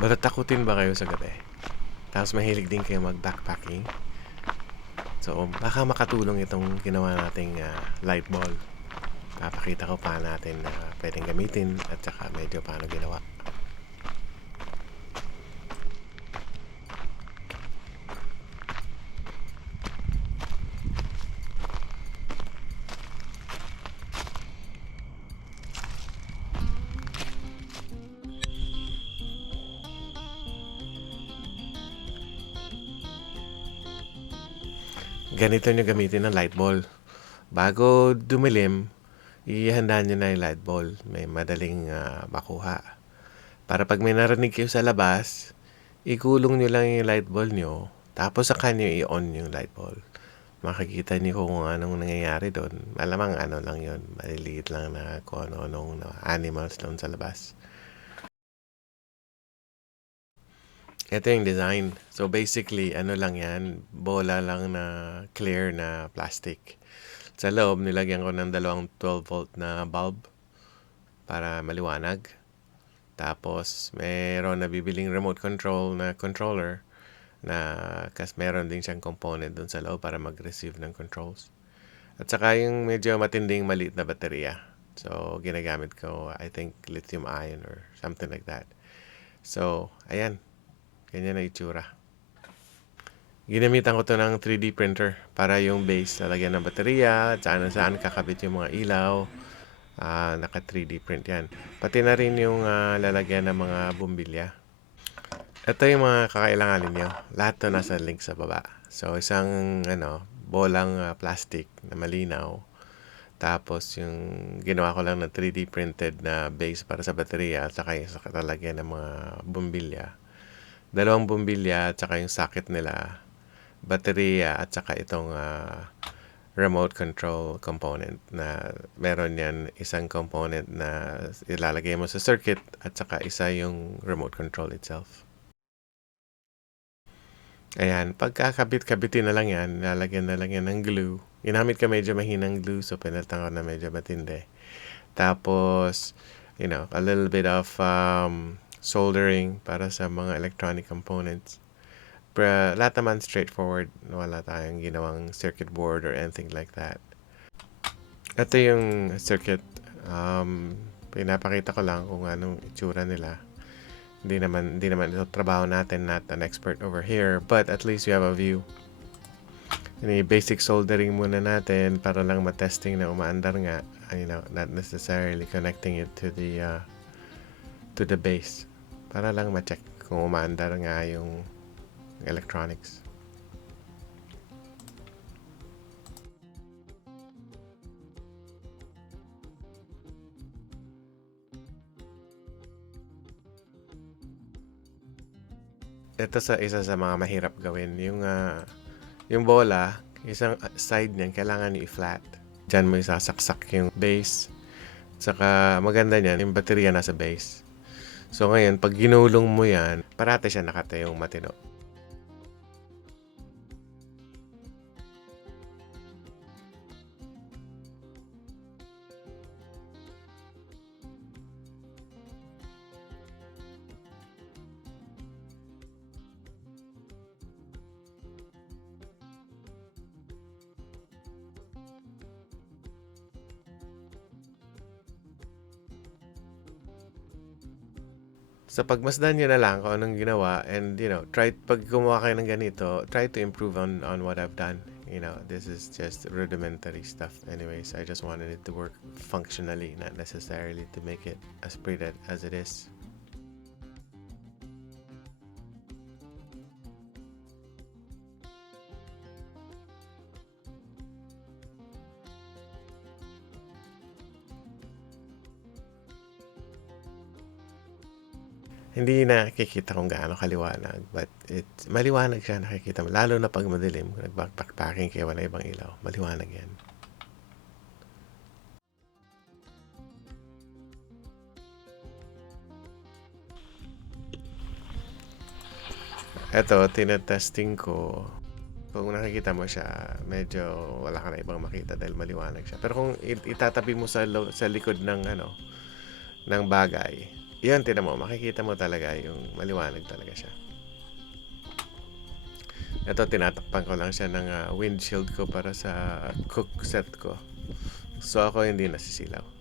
Matatakutin ba kayo sa gabi? Tapos mahilig din kayo mag-backpacking? So, baka makatulong itong ginawa nating light bulb. Papakita ko paano natin pwedeng gamitin at saka medyo paano ginawa. Ganito nyo gamitin ng light bulb. Bago dumilim, ihanda nyo na yung light bulb. May madaling makuha. Para pag may narinig kayo sa labas, ikulong nyo lang yung light bulb nyo. Tapos saka nyo i-on yung light bulb. Makikita niyo kung anong nangyayari doon. Malamang ano lang yun. Maliliit lang na kung ano-anong animals doon sa labas. Ito yung design. So basically, ano lang yan, bola lang na clear na plastic. Sa loob, nilagyan ko ng dalawang 12-volt na bulb para maliwanag. Tapos, meron na bibiling remote control na controller na kas meron din siyang component doon sa loob para mag-receive ng controls. At saka yung medyo matinding maliit na baterya. So, ginagamit ko, I think, lithium ion or something like that. So, ayan. Ganyan na itsura. Ginamitan ko to ng 3D printer para yung base lalagyan ng baterya, saan kakabit yung mga ilaw. Naka 3D print yan. Pati na rin yung lalagyan ng mga bumbilya. Ito yung mga kakailanganin nyo. Lahat to nasa link sa baba. So, isang bolang plastic na malinaw. Tapos, yung ginawa ko lang na 3D printed na base para sa baterya at saka yung lalagyan ng mga bumbilya. Dalawang bumbilya at saka yung socket nila, baterya at saka itong remote control component na meron yan isang component na ilalagay mo sa circuit at saka isa yung remote control itself. Ayan, pagkakabit-kabitin na lang yan, lalagyan na lang yan ng glue. Ginamit ka medyo mahinang glue, so pinalitan ko na medyo matindi. Tapos, a little bit of soldering para sa mga electronic components. Pero lahat naman straightforward. Wala tayong ginawang circuit board or anything like that. Ito yung circuit. Pinapakita ko lang kung anong itsura nila. Hindi naman ito trabaho natin, not an expert over here, but at least you have a view. Basic soldering muna natin para lang matesting na umaandar nga, not necessarily connecting it to the base. Para lang ma-check kung umaandar nga yung electronics. Ito isa sa mga mahirap gawin. Yung bola, isang side niyan, kailangan i-flat. Diyan mo isasaksak yung base. Saka maganda niyan, yung baterya nasa base. So ngayon, pag ginulong mo yan, parate siya nakatayong matino. Sa pagmasdan nyo na lang kung anong ginawa and pag gumawa kayo ng ganito, try to improve on what I've done. This is just rudimentary stuff anyways. I just wanted it to work functionally, not necessarily to make it as pretty as it is. Hindi nakikita kung gaano kaliwanag, but maliwanag siya, nakikita mo. Lalo na pag madilim, kung nag-backpacking kayo wala ibang ilaw, maliwanag yan. Eto, tinetesting ko. Kung nakikita mo siya, medyo wala ka na ibang makita dahil maliwanag siya. Pero kung itatabi mo sa likod ng bagay, Yun, tignan mo, makikita mo talaga yung maliwanag talaga siya. Ito, tinatakpan ko lang siya ng windshield ko para sa cook set ko. So, ako hindi nasisilaw.